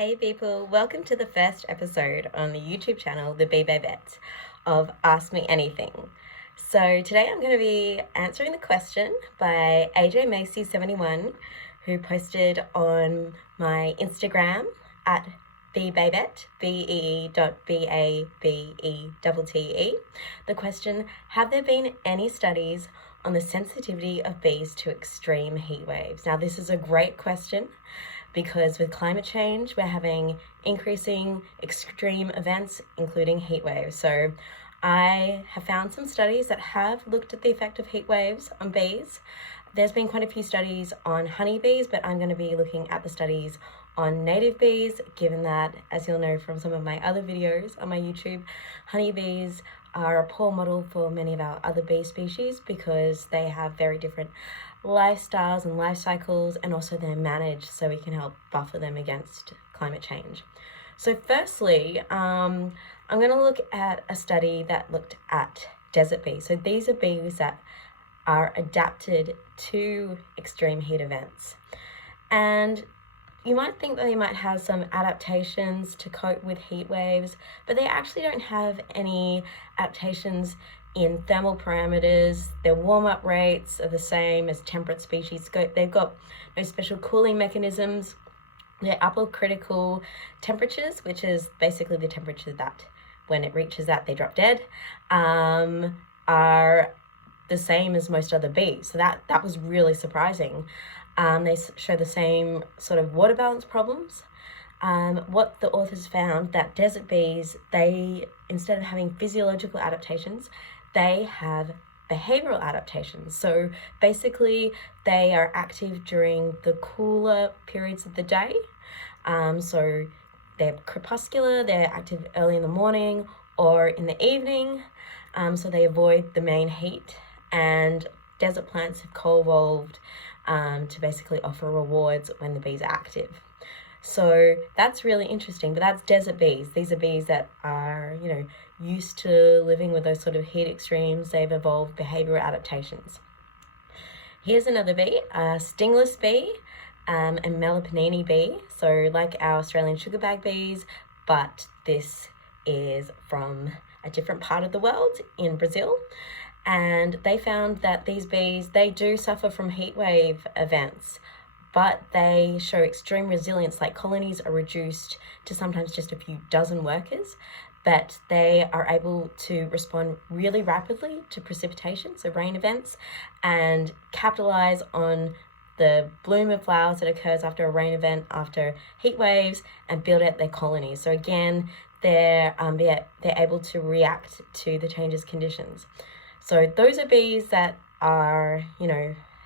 Hey people, welcome to the first episode on the YouTube channel, the Bee Babette, of Ask Me Anything. So today I'm going to be answering the question by AJ Macy71, who posted on my Instagram at Bee Babette, BEE.BABETTE. The question, have there been any studies on the sensitivity of bees to extreme heat waves? Now this is a great question, because with climate change, we're having increasing extreme events, including heat waves. So I have found some studies that have looked at the effect of heat waves on bees. There's been quite a few studies on honeybees, but I'm going to be looking at the studies on native bees, given that, as you'll know from some of my other videos on my YouTube, honeybees are a poor model for many of our other bee species because they have very different lifestyles and life cycles, and also they're managed so we can help buffer them against climate change. So firstly, I'm going to look at a study that looked at desert bees. So these are bees that are adapted to extreme heat events. And you might think that they might have some adaptations to cope with heat waves, but they actually don't have any adaptations in thermal parameters. Their warm-up rates are the same as temperate species. They've got no special cooling mechanisms. Their upper critical temperatures, which is basically the temperature that when it reaches that they drop dead, are the same as most other bees. So that was really surprising. They show the same sort of water balance problems. What the authors found, that desert bees, they, instead of having physiological adaptations, they have behavioral adaptations. So basically they are active during the cooler periods of the day. So they're crepuscular, they're active early in the morning or in the evening. So they avoid the main heat, and desert plants have co-evolved to basically offer rewards when the bees are active. So that's really interesting, but that's desert bees. These are bees that are, used to living with those sort of heat extremes. They've evolved behavioral adaptations. Here's another bee, a stingless bee, and Meliponene bee. So like our Australian sugarbag bees, but this is from a different part of the world in Brazil. And they found that these bees, they do suffer from heat wave events, but they show extreme resilience. Like colonies are reduced to sometimes just a few dozen workers, but they are able to respond really rapidly to precipitation, so rain events, and capitalize on the bloom of flowers that occurs after a rain event, after heat waves, and build out their colonies. So again, they're able to react to the changes conditions. So those are bees that are,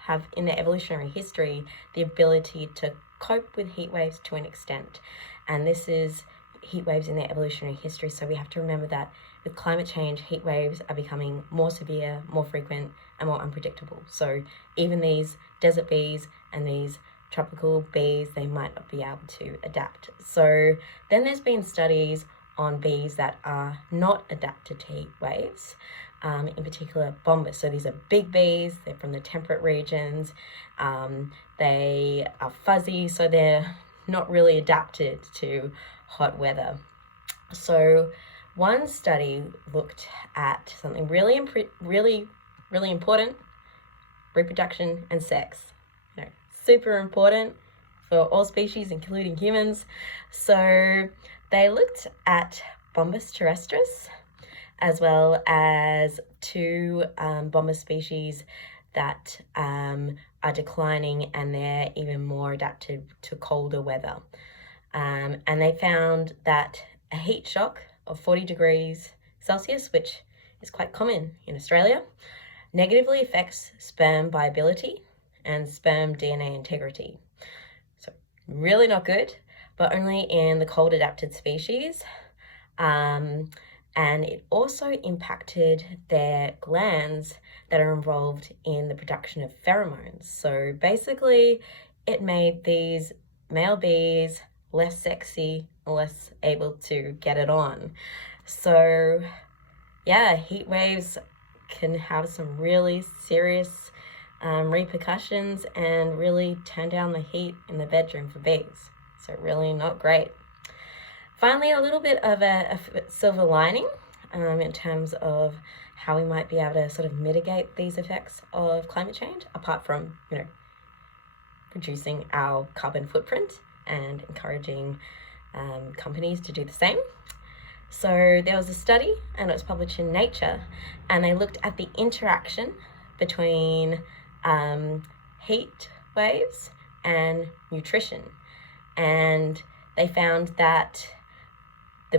have in their evolutionary history the ability to cope with heat waves to an extent. And this is heat waves in their evolutionary history. So we have to remember that with climate change, heat waves are becoming more severe, more frequent, and more unpredictable. So even these desert bees and these tropical bees, they might not be able to adapt. So then there's been studies on bees that are not adapted to heat waves, in particular bombers. So these are big bees, they're from the temperate regions, they are fuzzy, so they're not really adapted to hot weather. So one study looked at something really important, reproduction and sex. Super important for all species, including humans. So they looked at Bombus terrestris, as well as two bomber species that are declining, and they're even more adapted to colder weather. And they found that a heat shock of 40 degrees Celsius, which is quite common in Australia, negatively affects sperm viability and sperm DNA integrity. So really not good, but only in the cold adapted species. And it also impacted their glands that are involved in the production of pheromones. So basically it made these male bees less sexy, less able to get it on. So yeah, heat waves can have some really serious repercussions and really turn down the heat in the bedroom for bees. So really not great. Finally, a little bit of a silver lining in terms of how we might be able to sort of mitigate these effects of climate change, apart from, reducing our carbon footprint and encouraging companies to do the same. So there was a study, and it was published in Nature, and they looked at the interaction between heat waves and nutrition. And they found that they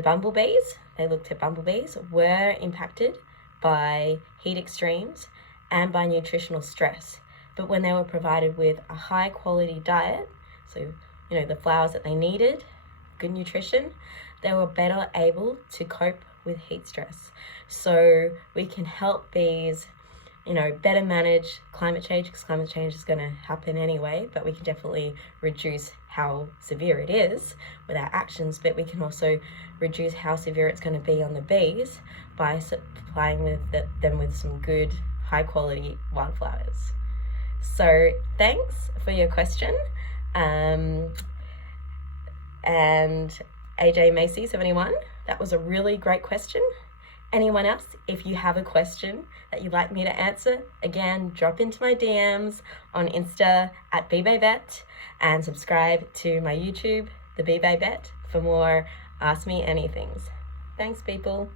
looked at bumblebees, were impacted by heat extremes and by nutritional stress. But when they were provided with a high quality diet, so, the flowers that they needed, good nutrition, they were better able to cope with heat stress. So we can help bees, better manage climate change, because climate change is going to happen anyway, but we can definitely reduce how severe it is with our actions, but we can also reduce how severe it's going to be on the bees by supplying them with some good, high quality wildflowers. So thanks for your question. And AJ Macy 71, that was a really great question. Anyone else, if you have a question that you'd like me to answer, again, drop into my DMs on Insta at Bee Babette, and subscribe to my YouTube, the Bee Babette, for more Ask Me Anythings. Thanks, people.